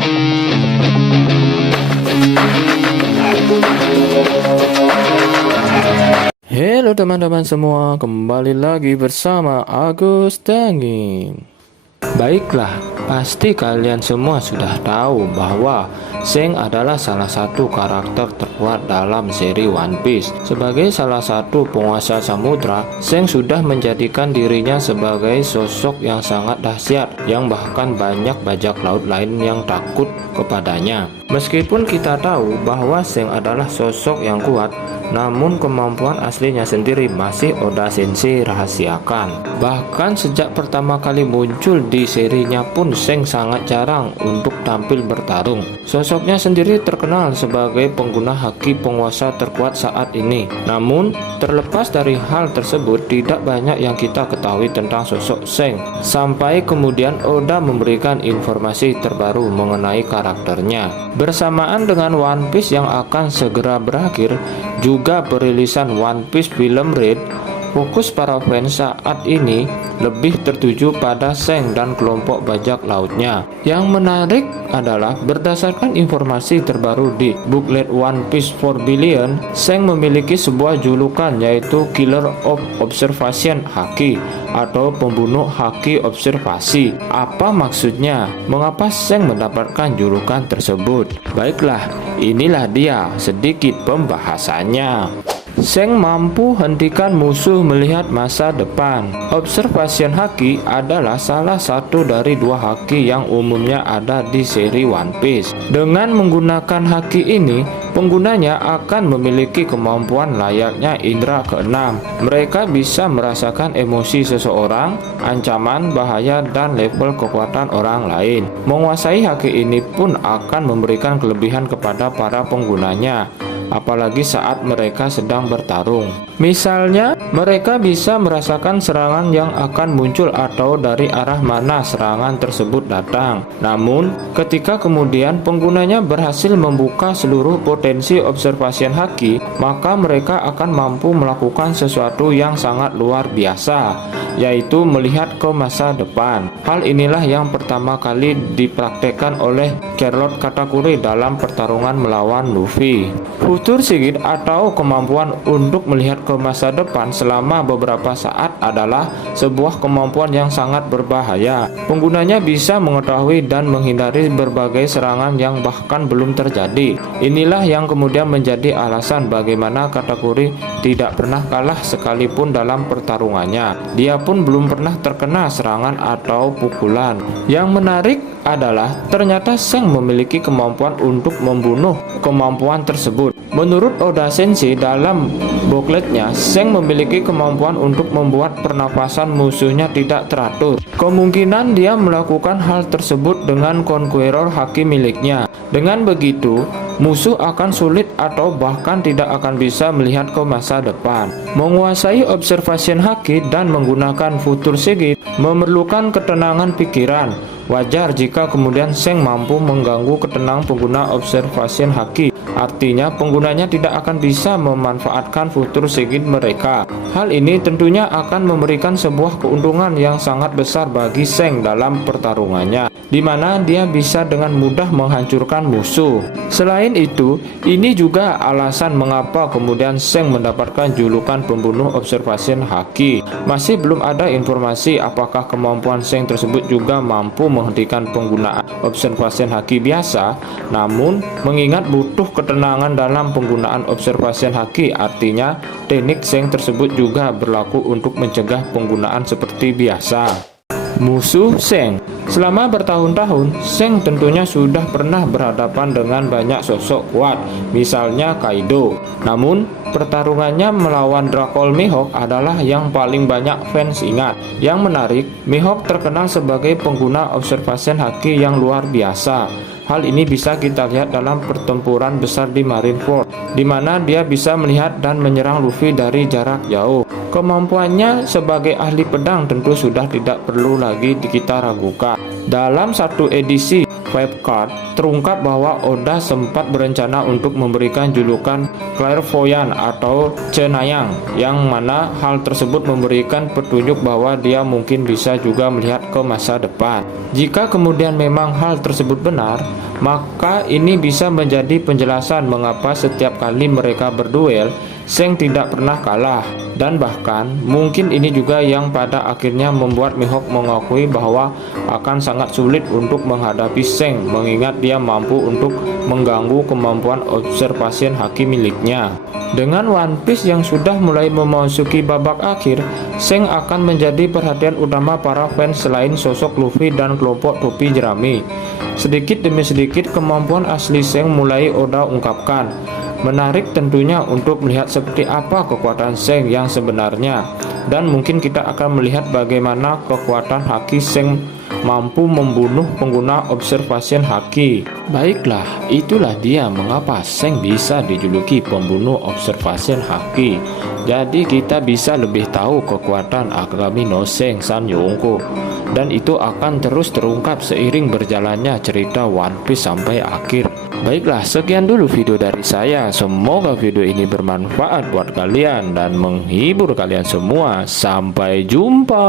Halo teman-teman semua, kembali lagi bersama Agus Dangin. Baiklah, pasti kalian semua sudah tahu bahwa Zheng adalah salah satu karakter terkuat dalam seri One Piece. Sebagai salah satu penguasa samudra, Zheng sudah menjadikan dirinya sebagai sosok yang sangat dahsyat, yang bahkan banyak bajak laut lain yang takut kepadanya. Meskipun kita tahu bahwa Zheng adalah sosok yang kuat, namun kemampuan aslinya sendiri masih Oda Sensei rahasiakan. Bahkan sejak pertama kali muncul di serinya pun Zheng sangat jarang untuk tampil bertarung. Sosoknya sendiri terkenal sebagai pengguna haki penguasa terkuat saat ini. Namun terlepas dari hal tersebut, tidak banyak yang kita ketahui tentang sosok Zheng, sampai kemudian Oda memberikan informasi terbaru mengenai karakternya. Bersamaan dengan One Piece yang akan segera berakhir, juga perilisan One Piece Film Red, fokus para fans saat ini lebih tertuju pada Zheng dan kelompok bajak lautnya. Yang menarik adalah berdasarkan informasi terbaru di booklet One Piece 4 Billion, Zheng memiliki sebuah julukan yaitu Killer of Observation Haki atau pembunuh haki observasi. Apa maksudnya? Mengapa Zheng mendapatkan julukan tersebut? Baiklah, inilah dia sedikit pembahasannya. Zheng mampu hentikan musuh melihat masa depan. Observation Haki adalah salah satu dari dua haki yang umumnya ada di seri One Piece. Dengan menggunakan haki ini, penggunanya akan memiliki kemampuan layaknya indera keenam. Mereka bisa merasakan emosi seseorang, ancaman, bahaya, dan level kekuatan orang lain. Menguasai haki ini pun akan memberikan kelebihan kepada para penggunanya, apalagi saat mereka sedang bertarung. Misalnya, mereka bisa merasakan serangan yang akan muncul atau dari arah mana serangan tersebut datang. Namun, ketika kemudian penggunanya berhasil membuka seluruh potensi observation haki, maka mereka akan mampu melakukan sesuatu yang sangat luar biasa, yaitu melihat ke masa depan. Hal inilah yang pertama kali dipraktekkan oleh Carrot Katakuri dalam pertarungan melawan Luffy. Future Sight atau kemampuan untuk melihat ke masa depan selama beberapa saat adalah sebuah kemampuan yang sangat berbahaya. Penggunanya bisa mengetahui dan menghindari berbagai serangan yang bahkan belum terjadi. Inilah yang kemudian menjadi alasan bagaimana Katakuri tidak pernah kalah sekalipun dalam pertarungannya. Dia pun belum pernah terkena serangan atau pukulan. Yang menarik adalah ternyata Zheng memiliki kemampuan untuk membunuh. Kemampuan tersebut, menurut Oda Sensei dalam bookletnya, Zheng memiliki kemampuan untuk membuat pernapasan musuhnya tidak teratur. Kemungkinan dia melakukan hal tersebut dengan Conqueror haki miliknya. Dengan begitu, musuh akan sulit atau bahkan tidak akan bisa melihat ke masa depan. Menguasai observation haki dan menggunakan Future Sight memerlukan ketenangan pikiran. Wajar jika kemudian Zheng mampu mengganggu ketenangan pengguna observation haki. Artinya penggunanya tidak akan bisa memanfaatkan Future Sight mereka. Hal ini tentunya akan memberikan sebuah keuntungan yang sangat besar bagi Zheng dalam pertarungannya, di mana dia bisa dengan mudah menghancurkan musuh. Selain itu, ini juga alasan mengapa kemudian Zheng mendapatkan julukan pembunuh observation haki. Masih belum ada informasi apakah kemampuan Zheng tersebut juga mampu menghentikan penggunaan observation haki biasa. Namun, mengingat butuh ketenangan dalam penggunaan observation haki, artinya teknik Zheng tersebut juga berlaku untuk mencegah penggunaan seperti biasa. Musuh Zheng. Selama bertahun-tahun, Zheng tentunya sudah pernah berhadapan dengan banyak sosok kuat, misalnya Kaido. Namun, pertarungannya melawan Drakor Mihawk adalah yang paling banyak fans ingat. Yang menarik, Mihawk terkenal sebagai pengguna observation haki yang luar biasa. Hal ini bisa kita lihat dalam pertempuran besar di Marineford, di mana dia bisa melihat dan menyerang Luffy dari jarak jauh. Kemampuannya sebagai ahli pedang tentu sudah tidak perlu lagi kita ragukan. Dalam satu edisi Five Card, terungkap bahwa Oda sempat berencana untuk memberikan julukan Clairvoyant atau Cenayang, yang mana hal tersebut memberikan petunjuk bahwa dia mungkin bisa juga melihat ke masa depan. Jika kemudian memang hal tersebut benar, maka ini bisa menjadi penjelasan mengapa setiap kali mereka berduel, Zheng tidak pernah kalah. Dan bahkan mungkin ini juga yang pada akhirnya membuat Mihawk mengakui bahwa akan sangat sulit untuk menghadapi Zheng, mengingat dia mampu untuk mengganggu kemampuan observasi haki miliknya. Dengan One Piece yang sudah mulai memasuki babak akhir, Zheng akan menjadi perhatian utama para fans selain sosok Luffy dan kelompok topi jerami. Sedikit demi sedikit kemampuan asli Zheng mulai Oda ungkapkan. Menarik tentunya untuk melihat seperti apa kekuatan Zheng yang sebenarnya, dan mungkin kita akan melihat bagaimana kekuatan haki Zheng mampu membunuh pengguna observation haki. Baiklah, itulah dia mengapa Zheng bisa dijuluki pembunuh observation haki. Jadi kita bisa lebih tahu kekuatan Akame no Zheng San Yonko, dan itu akan terus terungkap seiring berjalannya cerita One Piece sampai akhir. Baiklah, sekian dulu video dari saya. Semoga video ini bermanfaat buat kalian dan menghibur kalian semua. Sampai jumpa.